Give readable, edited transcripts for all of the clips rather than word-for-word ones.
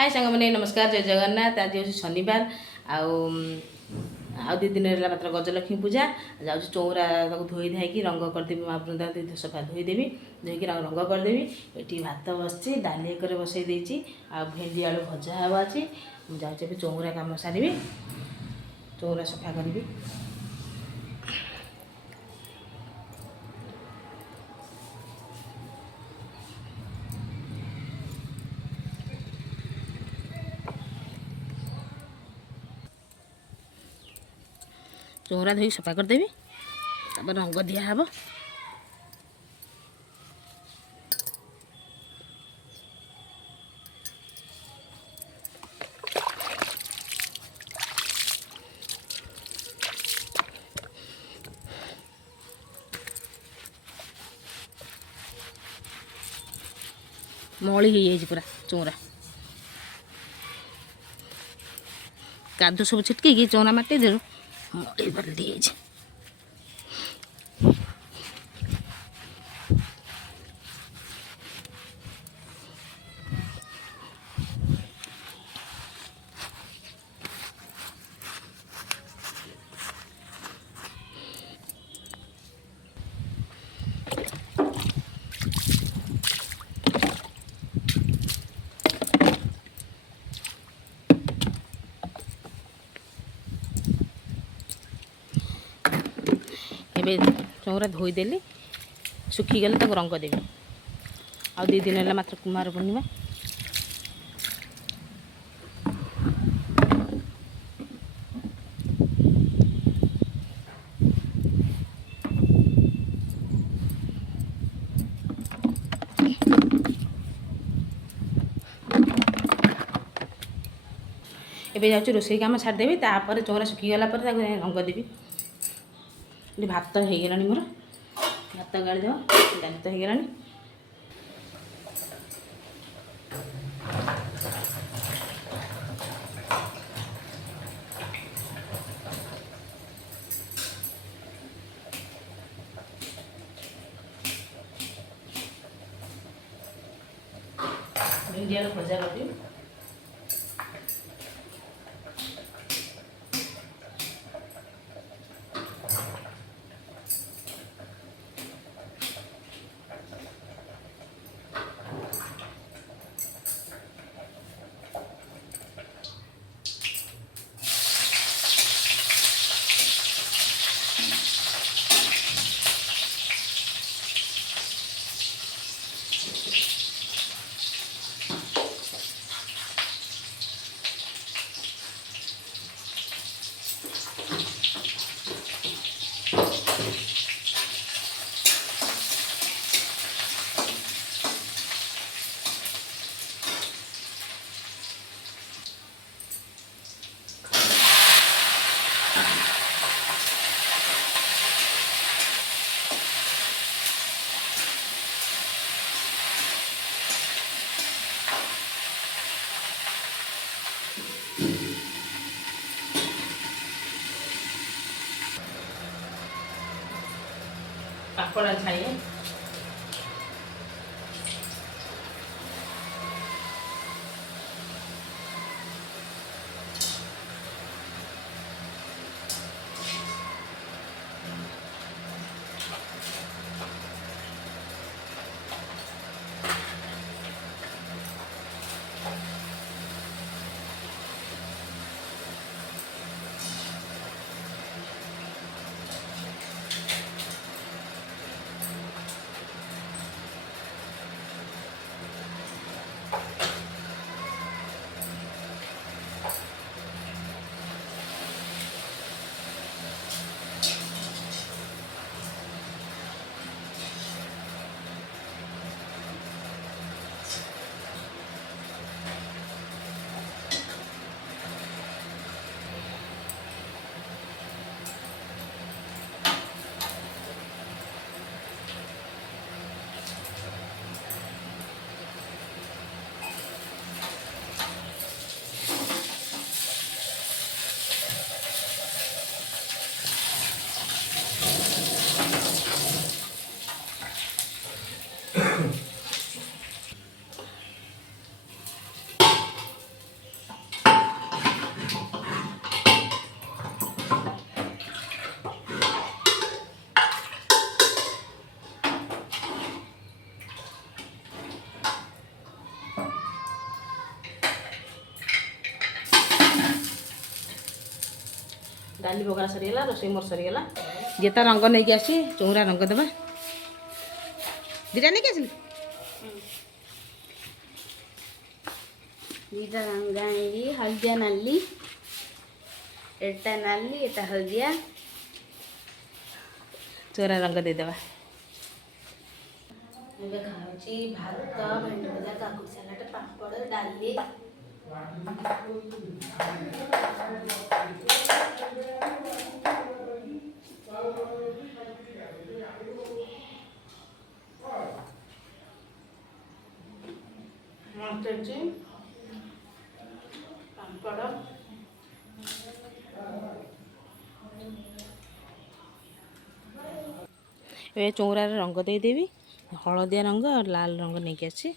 हाय सांग मैंने नमस्कार जय जगन्नाथ। आज हूँ शनिवार आउ 2 दिन है मात्र गजलक्ष्मी पूजा जाऊँ चौरा धोई धाई रंग करदेवी महाप्रभु तीर्थ सफा धोईदेवी धोईक रंग करदेवी। ये भात बस डाली एक बसई देती आ भेंडी आलू भजा हवा अच्छी मुझे चौरा कम सारी चौरा सफा करी। चौरा धोई सफा करदेवी तब रंग दिहब। मली हो जाए पूरा चौरा कादू सब छिटक चौरा माटी दे मली पलटि जाए। ए चौरा धोईदेली सुखीगले तक रंग देवी आ 2 दिन है मात्र कुमार पूर्णिमा। एबे जाऊँ रोसई कम छाड़देवी तापर चौरा सुखीगला रंग देवी। भात हो गला मोर भात गाड़ी देव डाली तो हो गला। भिंडी आलू भजा कर पापड़ छाड़िए। डाली बघा सरीगला रोषे मोर सरीगला जेता रंग नहीं कि आसी चौरा रंग देवा दीटा नहीं कि दीटा रंग आनी हल्दिया नाली एटा नाली एटा हल्दिया चौरा रंग दे देवा खाऊची भात भेंडी भजा काकुडी सलाड पापड डाली मटरची पापड ए चौरा रंग दे देवी हलदिया रंग और लाल रंग नहीं कि आसी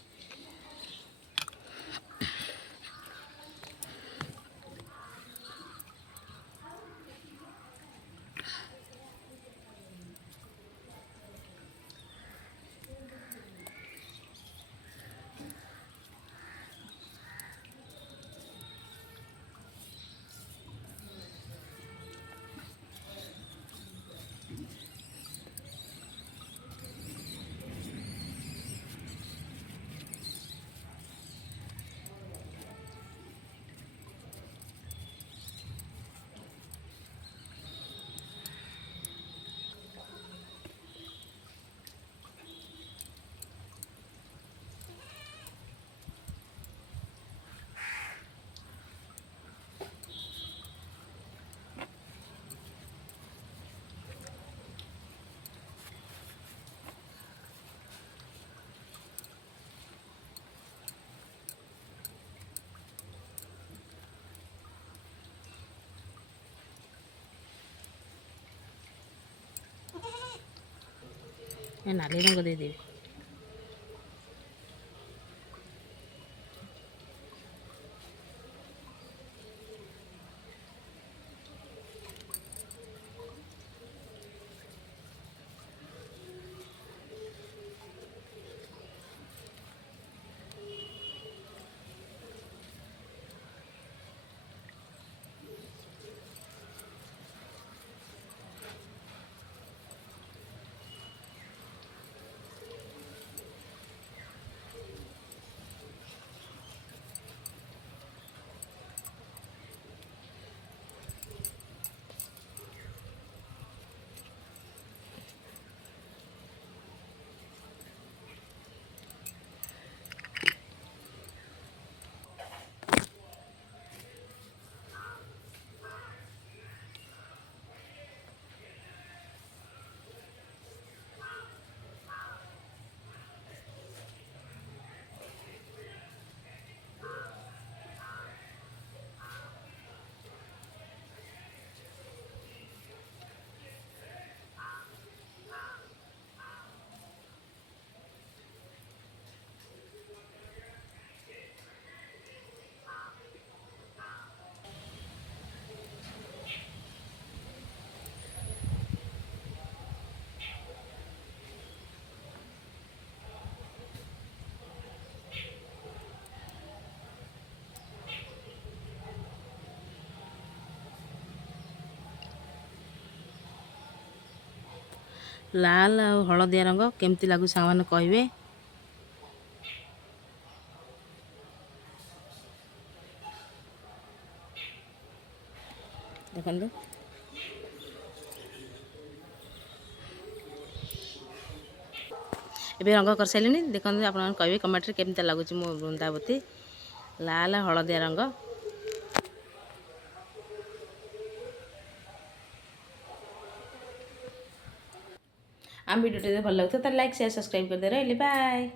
नाली रंग दे देवी लाल और हलदिया रंग केमती लगू सांग कहे देखो ए रंग कर सारे देखो आप कहे कमेंट केमती लगुच मो वृंदावती लाल हलदिया रंग आम वीडियो भल लगे तो लाइक शेयर सब्सक्राइब कर दे रहे बाय।